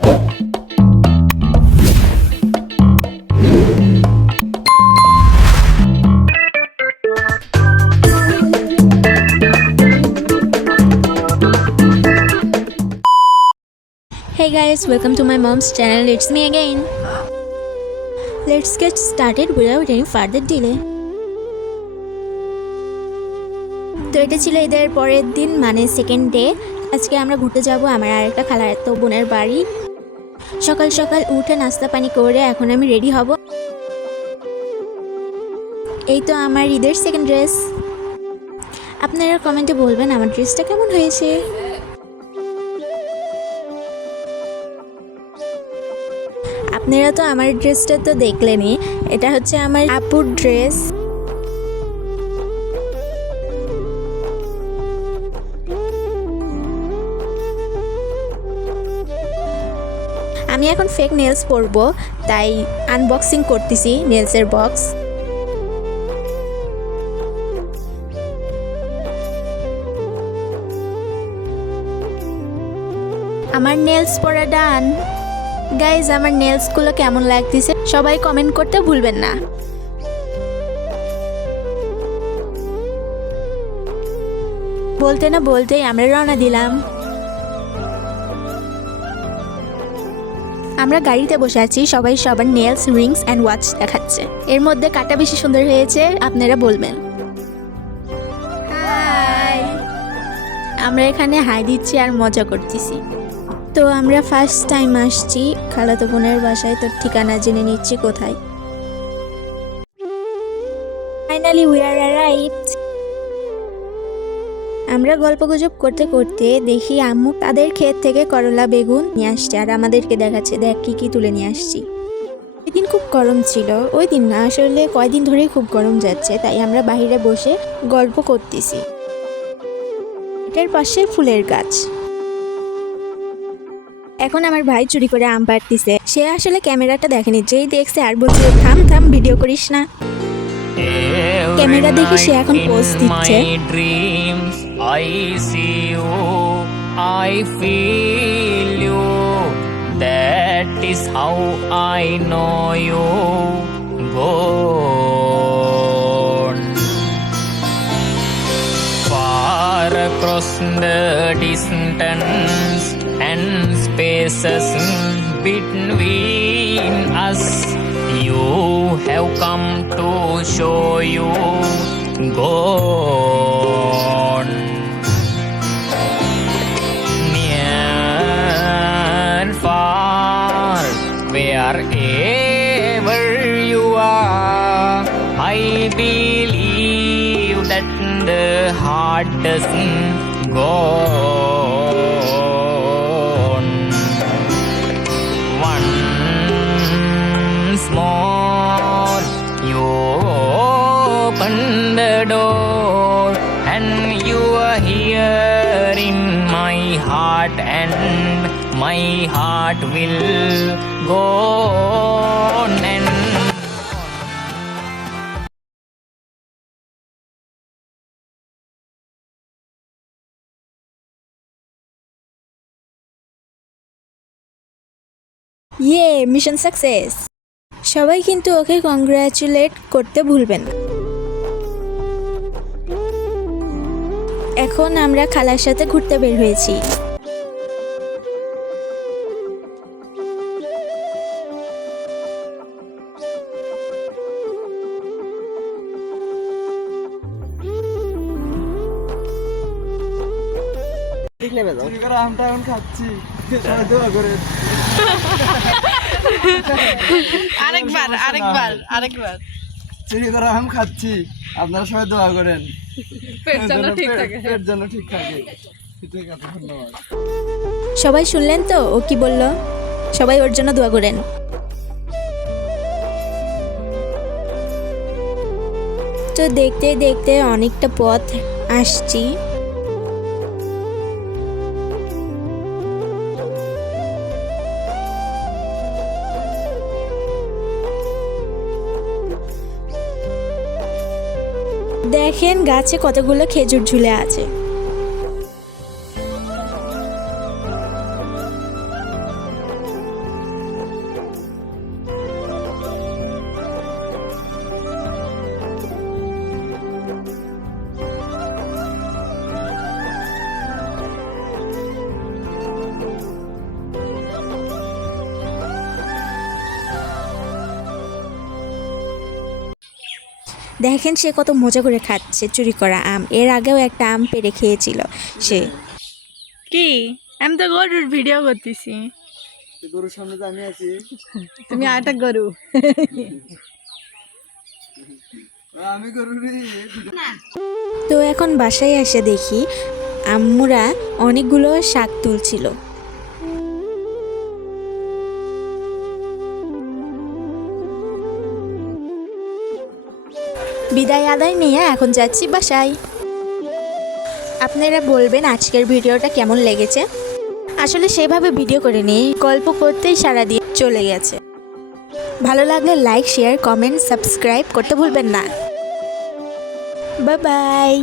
Hey guys, welcome to my mom's channel. It's me again. Let's get started without any further delay. তো এটা ছিল ঈদের পরের দিন মানে সেকেন্ড ডে আজকে আমরা ঘুরতে যাব আমার আরেকটা খালার তো বোনের বাড়ি সকাল সকাল উঠে নাস্তা পানি করে এখন আমি রেডি হব। এই তো আমার ঈদের সেকেন্ড ড্রেস আপনারা কমেন্টে বলবেন আমার ড্রেসটা কেমন হয়েছে। আপনারা তো আমার ড্রেসটা তো দেখলেনই। এটা হচ্ছে আমার আপুর ড্রেস আমি এখন ফেক নেলস পরব, তাই আনবক্সিং করতেছি নেলসের বক্স আমার নেলস পরা ডান গাইজ আমার নেলসগুলো কেমন লাগতেছে? সবাই কমেন্ট করতে ভুলবেন না। বলতে না বলতেই আমরা রওনা দিলাম। আমরা গাড়িতে বসে আছি, সবাই সবার নেলস রিংস অ্যান্ড ওয়াচ দেখাচ্ছে। এর মধ্যে কাটা বেশি সুন্দর হয়েছে, আপনারা বলবেন। আমরা এখানে হাই দিচ্ছি আর মজা করতেছি। তো আমরা ফার্স্ট টাইম আসছি, খালাতো বোনের বাসায় তোর ঠিকানা জেনে নিচ্ছি কোথায়। ফাইনালি উই আর অ্যারাইভড আমরা গল্প গুজব করতে করতে দেখি আম্মু তাদের ক্ষেত থেকে করলা বেগুন নিয়ে আসছে আর আমাদেরকে দেখাচ্ছে দেখ কি কি তুলে নিয়ে আসছি। দিন খুব গরম ছিল ওই দিন না আসলে কয়দিন ধরেই খুব গরম যাচ্ছে তাই আমরা বাইরে বসে গল্প করতেছি। এটার পাশে ফুলের গাছ। এখন আমার ভাই চুরি করে আম পাড়তিছে সে আসলে ক্যামেরাটা দেখেনি যেই দেখছে আর বলছে থাম থাম ভিডিও করিস না। ক্যামেরা দেখে সে এখন পোস্ট দিচ্ছে। I see you, I feel you, that is ah see you I that across the distance and spaces between us. You have come to show you. Go believe that the heart doesn't go on. Once more, you open the door, and you are here in my heart, and my heart will go on and ইয়ে mission success সবাই কিন্তু ওকে congratulate করতে ভুলবেন এখন আমরা খালার সাথে ঘুরতে বের হয়েছি। করে আমটা এখন খাচ্ছি। আরেকবার আরেকবার আরেকবার। চুরি করে আম খাচ্ছি। আপনারা সবাই দোয়া করেন। পেট যেন ঠিক থাকে। পেট যেন ঠিক থাকে। ঠিক আছে ধন্যবাদ। সবাই শুনলেন তো? ও কি বলল? সবাই ওর জন্য দোয়া করেন। তো দেখতে দেখতে অনেকটা পথ আসছি। দেখেন গাছে কতগুলো খেজুর ঝুলে আছে। দেখেন সে কত মজা করে খাচ্ছে চুরি করা আম। এর আগেও একটা আম পেড়ে খেয়েছিল সে। কি? আমি তো গরুর ভিডিও করতেছি। গরুর সামনে যে আমি আছি। তুমি আরেকটা গরু। আমি গরুরই। তো এখন বাসায় এসে দেখি আম্মুরা অনেকগুলো শাক তুলছিল। বিদায় আদায় নিয়ে, এখন যাচ্ছি বাসায়। আপনারা বলবেন আজকের ভিডিওটা কেমন লেগেছে? আসলে সেভাবে ভিডিও করে নিই গল্প করতেই সারা দিয়ে চলে গেছে। ভালো লাগলে লাইক, শেয়ার, কমেন্ট, সাবস্ক্রাইব করতে ভুলবেন না। বাই।